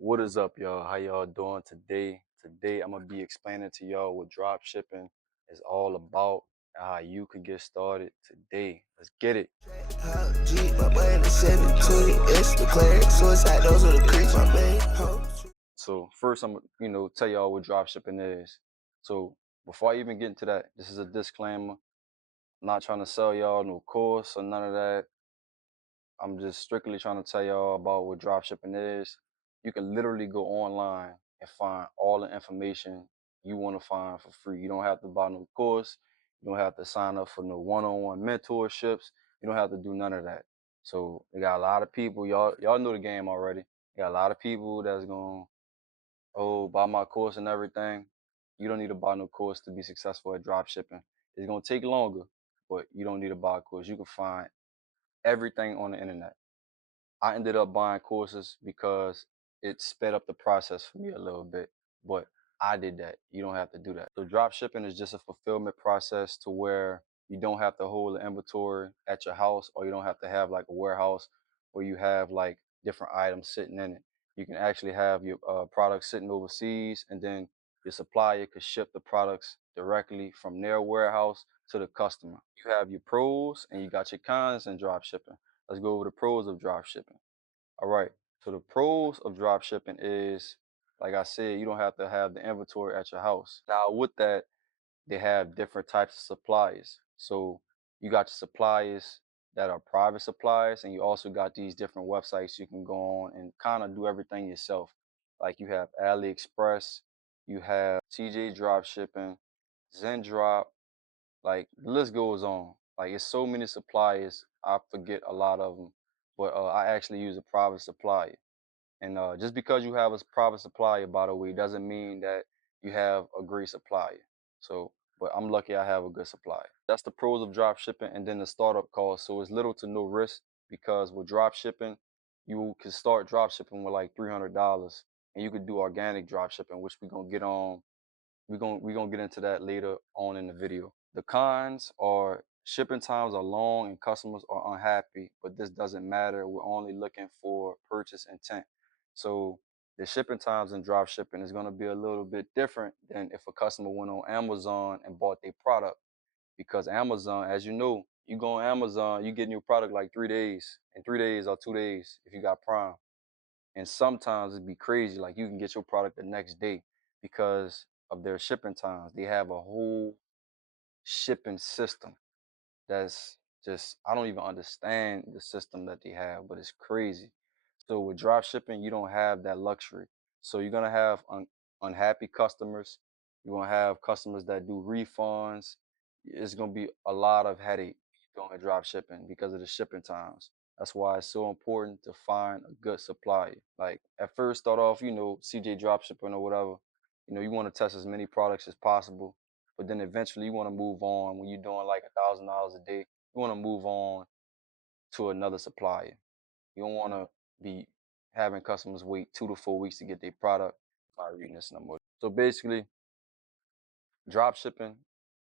What is up, y'all? How y'all doing today? Today, I'm gonna be explaining to y'all what drop shipping is all about and how you could get started today. Let's get it. So first, I'm tell y'all what drop shipping is. So before I even get into that, this is a disclaimer. I'm not trying to sell y'all no course or none of that. I'm just strictly trying to tell y'all about what drop shipping is. You can literally go online and find all the information you want to find for free. You don't have to buy no course. You don't have to sign up for no one-on-one mentorships. You don't have to do none of that. So they got a lot of people. Y'all know the game already. You got a lot of people that's going, buy my course and everything. You don't need to buy no course to be successful at drop shipping. It's gonna take longer, but you don't need to buy a course. You can find everything on the internet. I ended up buying courses because it sped up the process for me a little bit, but I did that. You don't have to do that. So drop shipping is just a fulfillment process to where you don't have to hold the inventory at your house, or you don't have to have like a warehouse where you have like different items sitting in it. You can actually have your products sitting overseas, and then your supplier could ship the products directly from their warehouse to the customer. You have your pros and you got your cons in drop shipping. Let's go over the pros of drop shipping. All right. So the pros of drop shipping is, like I said, you don't have to have the inventory at your house. Now with that, they have different types of suppliers. So you got your suppliers that are private suppliers, and you also got these different websites you can go on and kind of do everything yourself. Like you have AliExpress, you have TJ Drop Shipping, Zendrop, like the list goes on. Like it's so many suppliers, I forget a lot of them. But I actually use a private supplier. And just because you have a private supplier, by the way, doesn't mean that you have a great supplier. So, but I'm lucky I have a good supplier. That's the pros of drop shipping, and then the startup cost. So it's little to no risk, because with drop shipping, you can start drop shipping with like $300, and you could do organic drop shipping, which we're gonna get on. We're gonna get into that later on in the video. The cons are shipping times are long and customers are unhappy, but this doesn't matter. We're only looking for purchase intent. So the shipping times in drop shipping is going to be a little bit different than if a customer went on Amazon and bought their product, because Amazon, as you know, you go on Amazon, you get your product like 3 days, in 3 days or 2 days if you got Prime. And sometimes it'd be crazy, like you can get your product the next day because of their shipping times. They have a whole shipping system that's just, I don't even understand the system that they have, but it's crazy. So with drop shipping, you don't have that luxury. So you're gonna have unhappy customers. You're gonna have customers that do refunds. It's gonna be a lot of headache doing drop shipping because of the shipping times. That's why it's so important to find a good supplier. Like at first, start off, CJ drop shipping or whatever. You want to test as many products as possible, but then eventually you want to move on. When you're doing like $1,000 a day, you want to move on to another supplier. You don't want to be having customers wait 2 to 4 weeks to get their product. I'm not reading this no more. So basically, drop shipping,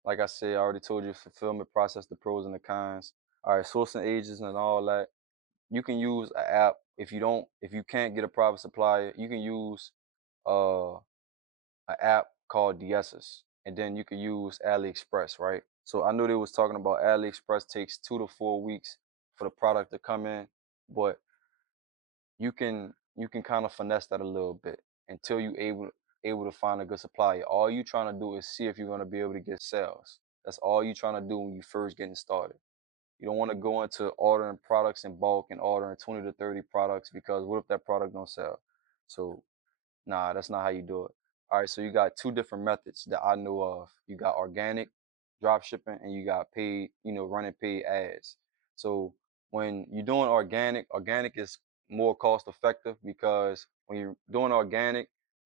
like I said, I already told you fulfillment process, the pros and the cons. All right, sourcing agents and all that. You can use an app. If you can't get a private supplier, you can use uh an app called Diesis, and then you can use AliExpress, right? So I know they was talking about AliExpress takes 2 to 4 weeks for the product to come in, but you can kind of finesse that a little bit until you able to find a good supplier. All you trying to do is see if you're gonna be able to get sales. That's all you trying to do when you first getting started. You don't want to go into ordering products in bulk and ordering 20 to 30 products, because what if that product don't sell? So nah, that's not how you do it. All right, so you got two different methods that I know of. You got organic drop shipping, and you got paid, running paid ads. So when you're doing organic is more cost effective, because when you're doing organic,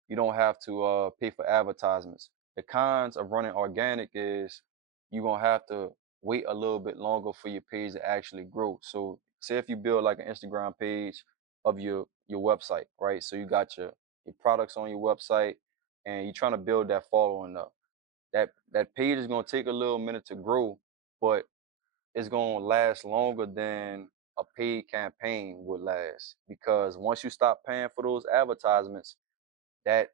you don't have to pay for advertisements. The cons of running organic is you're gonna have to wait a little bit longer for your page to actually grow. So say if you build like an Instagram page of your website, right? So you got your products on your website, and you're trying to build that following up. That page is gonna take a little minute to grow, but it's gonna last longer than a paid campaign would last, because once you stop paying for those advertisements, that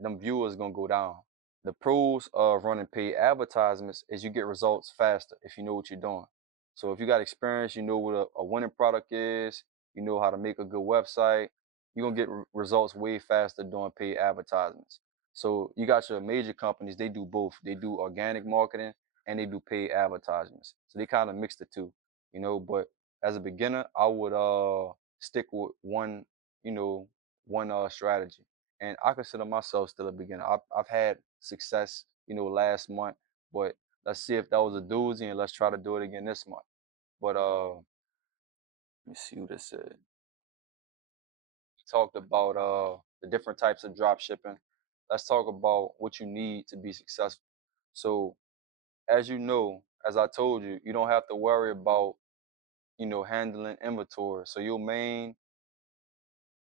them viewers gonna go down. The pros of running paid advertisements is you get results faster if you know what you're doing. So if you got experience, you know what a winning product is, you know how to make a good website, you're gonna get results way faster doing paid advertisements. So you got your major companies, they do both. They do organic marketing and they do paid advertisements. So they kind of mix the two, but as a beginner, I would stick with one, one strategy. And I consider myself still a beginner. I've had success, last month, but let's see if that was a doozy, and let's try to do it again this month. But let me see what this said. Talked about the different types of drop shipping. Let's talk about what you need to be successful. So as you know, as I told you, you don't have to worry about, handling inventory. So your main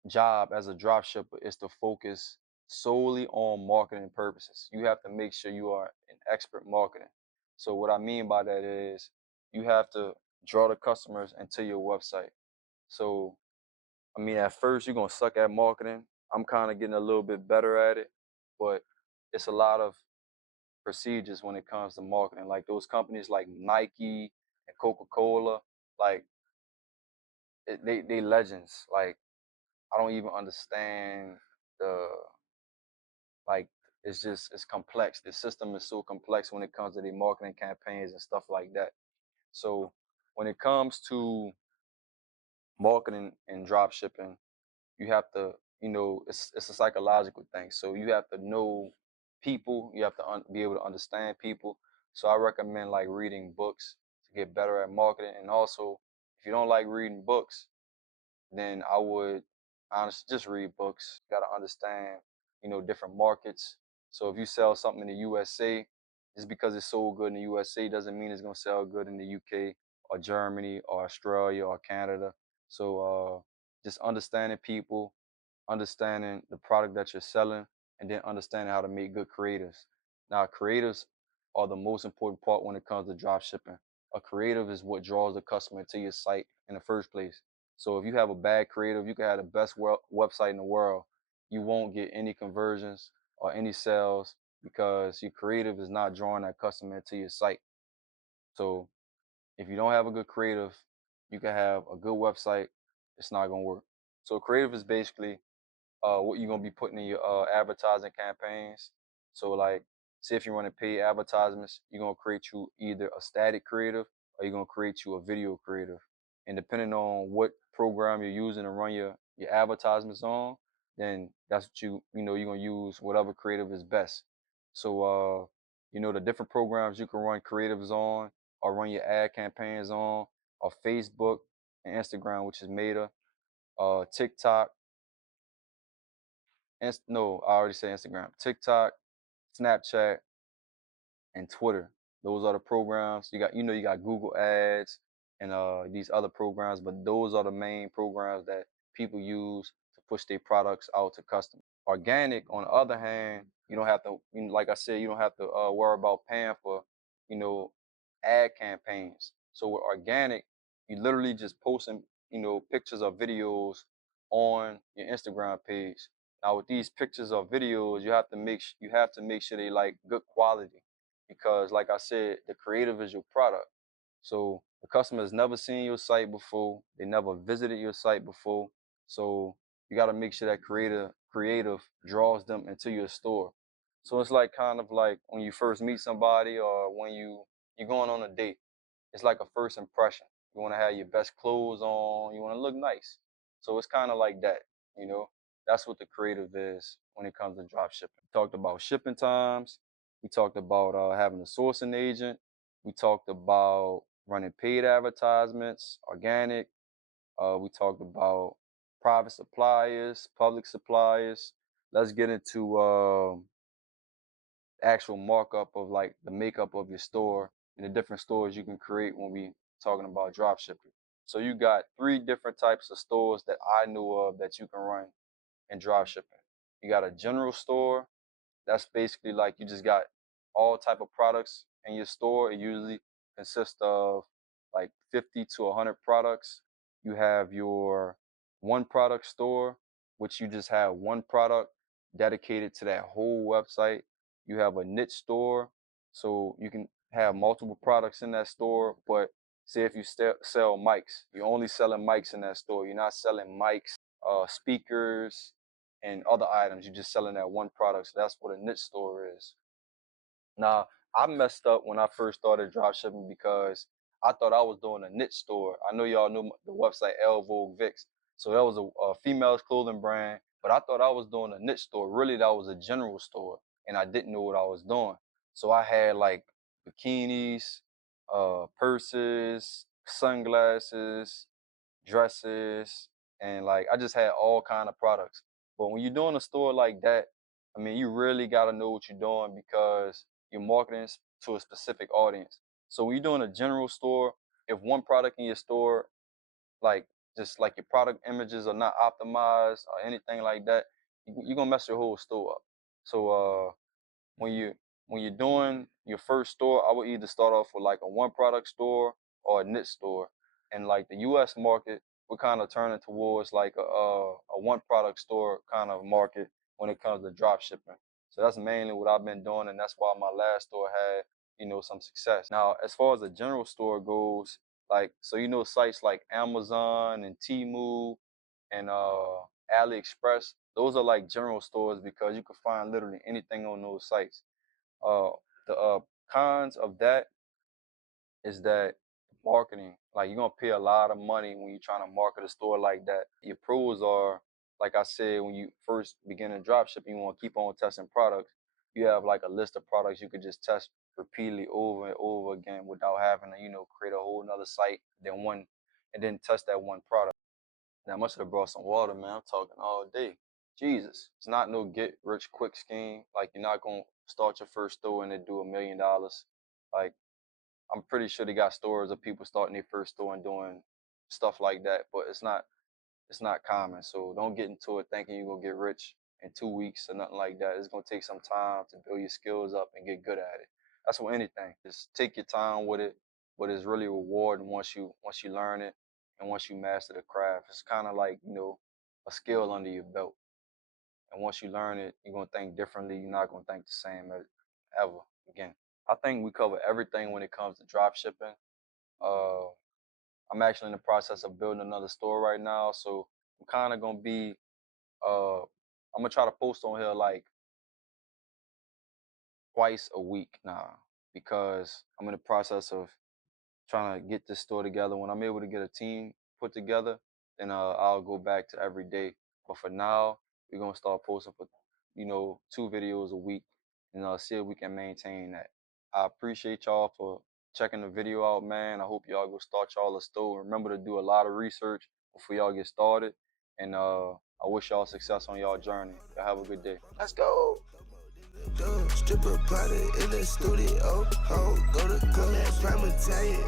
job as a drop shipper is to focus solely on marketing purposes. You have to make sure you are an expert marketing. So what I mean by that is you have to draw the customers into your website. So I mean, at first you're gonna suck at marketing. I'm kind of getting a little bit better at it, but it's a lot of procedures when it comes to marketing. Like those companies like Nike and Coca-Cola, like they legends. Like I don't even understand the like it's complex. The system is so complex when it comes to the marketing campaigns and stuff like that. So when it comes to marketing and drop shipping, you have to, it's a psychological thing. So you have to know people. You have to be able to understand people. So I recommend like reading books to get better at marketing. And also, if you don't like reading books, then I would honestly just read books. You gotta understand, different markets. So if you sell something in the USA, just because it's sold good in the USA doesn't mean it's gonna sell good in the UK or Germany or Australia or Canada. So just understanding people, understanding the product that you're selling, and then understanding how to make good creatives. Now, creatives are the most important part when it comes to drop shipping. A creative is what draws the customer to your site in the first place. So if you have a bad creative, you can have the best website in the world. You won't get any conversions or any sales because your creative is not drawing that customer to your site. So if you don't have a good creative, you can have a good website. It's not gonna work. So creative is basically what you're gonna be putting in your advertising campaigns. So like, say if you're running paid advertisements, you're gonna create you either a static creative or you're gonna create you a video creative. And depending on what program you're using to run your advertisements on, then that's what you're gonna use whatever creative is best. So the different programs you can run creatives on or run your ad campaigns on are Facebook and Instagram, which is Meta, TikTok, no, I already said Instagram, TikTok, Snapchat, and Twitter. Those are the programs. You got Google Ads and these other programs, but those are the main programs that people use to push their products out to customers. Organic, on the other hand, you don't have to, like I said, you don't have to worry about paying for, you know, ad campaigns. So with organic, you literally just posting, pictures or videos on your Instagram page. Now with these pictures or videos, you have to make sure they like good quality, because like I said, the creative is your product. So the customer has never seen your site before. They never visited your site before. So you got to make sure that creative draws them into your store. So it's like kind of like when you first meet somebody or when you're going on a date. It's like a first impression. You want to have your best clothes on. You want to look nice. So it's kind of like that, you know. That's what the creative is when it comes to drop shipping. We talked about shipping times. We talked about having a sourcing agent. We talked about running paid advertisements, organic. We talked about private suppliers, public suppliers. Let's get into actual markup of like the makeup of your store and the different stores you can create when we talking about drop shipping. So you got 3 different types of stores that I know of that you can run in drop shipping. You got a general store. That's basically like you just got all type of products in your store. It usually consists of like 50 to 100 products. You have your one product store, which you just have one product dedicated to that whole website. You have a niche store, so you can have multiple products in that store. But say if you sell mics, you're only selling mics in that store. You're not selling mics, speakers, and other items. You're just selling that one product. So that's what a niche store is. Now, I messed up when I first started dropshipping because I thought I was doing a niche store. I know y'all knew the website El Vogue Vix. So that was a female's clothing brand, but I thought I was doing a niche store. Really, that was a general store, and I didn't know what I was doing. So I had like bikinis, purses, sunglasses, dresses, and like I just had all kind of products. But when you're doing a store like that, I mean, you really got to know what you're doing because you're marketing to a specific audience. So when you're doing a general store, if one product in your store, like just like your product images are not optimized or anything like that, you're gonna mess your whole store up. So when you're doing your first store, I would either start off with like a one product store or a niche store. And like the U.S. market, we're kind of turning towards like a one product store kind of market when it comes to drop shipping. So that's mainly what I've been doing, and that's why my last store had some success. Now, as far as the general store goes, like so sites like Amazon and Temu and AliExpress, those are like general stores because you can find literally anything on those sites. Uh, the cons of that is that marketing, like you're gonna pay a lot of money when you're trying to market a store like that. Your pros are, like I said, when you first begin to drop shipping, you want to keep on testing products. You have like a list of products you could just test repeatedly over and over again without having to, create a whole nother site, and then test that one product. Now, I must have brought some water, man. I'm talking all day. Jesus. It's not no get rich quick scheme. Like, you're not going to start your first store and then do $1 million. Like, I'm pretty sure they got stories of people starting their first store and doing stuff like that, but it's not common. So don't get into it thinking you're going to get rich in 2 weeks or nothing like that. It's going to take some time to build your skills up and get good at it. That's with anything. Just take your time with it, but it's really rewarding once you learn it and once you master the craft. It's kind of like, a skill under your belt. And once you learn it, you're going to think differently. You're not going to think the same ever again. I think we cover everything when it comes to drop shipping. I'm actually in the process of building another store right now, so I'm kind of gonna be I'm gonna try to post on here like twice a week now because I'm in the process of trying to get this store together. When I'm able to get a team put together, then I'll go back to every day. But for now, we're gonna start posting for 2 videos a week, and see if we can maintain that. I appreciate y'all for checking the video out, man. I hope y'all go start y'all a store. Remember to do a lot of research before y'all get started, and I wish y'all success on y'all journey. Y'all have a good day. Let's go. Stripper party in the studio, go to club, prime Italian.